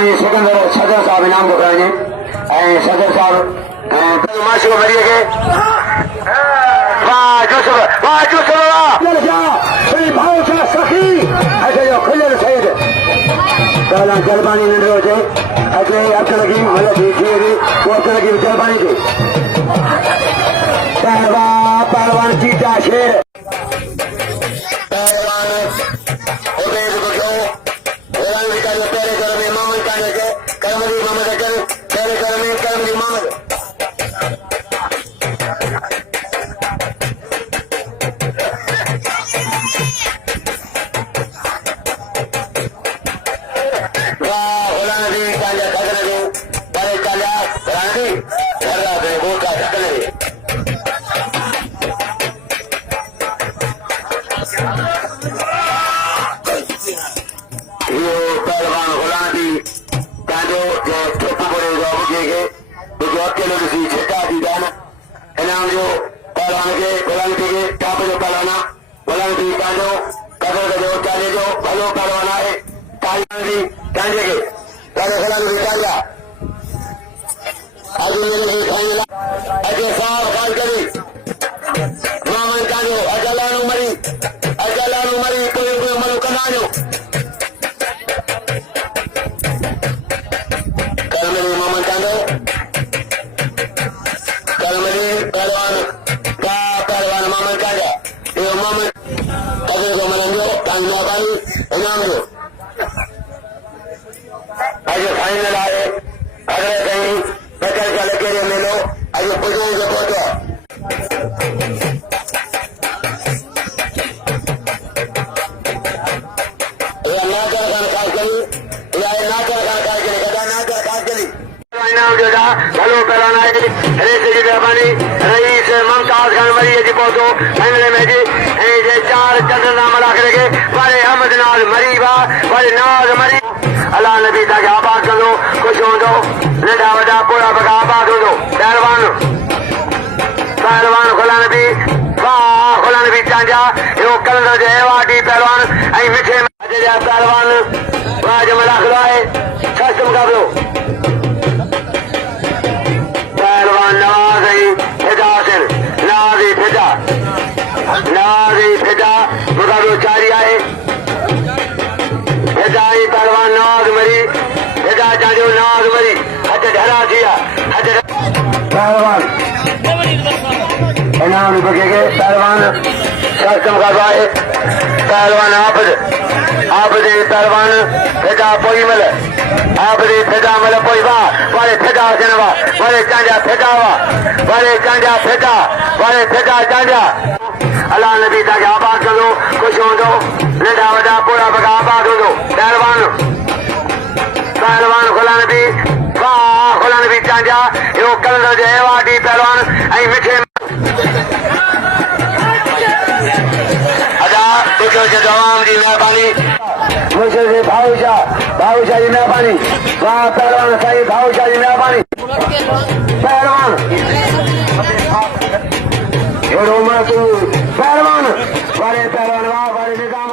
साईं सिकंदर सदर साहब इनाम घुराइनि ऐं सदर साहब माशूक मरीअ खे वाह जुस्ब वाह जुस्ब भाऊ सखी असांजो खुलियल सैद पहला जलबानी नंढो हुजे अॻे अच लॻी मतिलबु थी वई पोइ अच लॻी जलबानी खे पहलवान चीता शेर फाइनल आए अगले कहीं बचल चल के मिलो अॼु पुॼो पहुचो भलो पहलवान आहे रेस जी मेहरबानी रईस मुमताज खान मरीअ जी पहुतो फाइनल में जी ऐं जे 4 चंड नाम लाखरे के वारे अहमद नाज मरी वा वारे नाज मरी अल्लाह नबी तक आबाद कंदो खुश हूंदो नंढा वॾा पोड़ा बगा आबाद हूंदो पहलवान खुला नबी वाह खुला नबी चांजा इहो कलंदर जो एवार्डी पहलवान ऐं मिठे अॼु जा पहलवान वाह जमल आखिरो आहे सस्त मुक़ाबिलो पहलवान नवाज़ ऐं फिदा हुसैन नवाज़ फिदा मुक़ाबिलो जारी आहे फिदा ऐं पहलवान नवाज़ मरी फिदा चांजो नवाज़ मरी हथ ढरा थी विया पहलवान इनाम बगेगे पहलवान सस्त मुक़ाबिलो आहे पहलवान आबिद पहलवान फिदा पोई मल आबिद फिदा मल पोई वाह वारे फिदा हुसैन वाह वारे चांजा फिदा वाह वारे चांजा फिदा वारे फिदा चांजा अल्लाह नबी तक आबाद कंदो खुश हूंदो नंढा वॾा पोड़ा बगा आबाद हूंदो पहलवान खुला नबी वाह खुला नबी चांजा इहो कलंदर जो एवार्डी पहलवान ऐं मिठे अदा ॾिठो जे तमाम जी महिरबानी मुंहिंजे भाऊशाह जी महिरबानी वाह पहलवान साईं भाऊशाह जी महिरबानी पहलवान पहलवान वारे पहलवान वाह वारे निज़ाम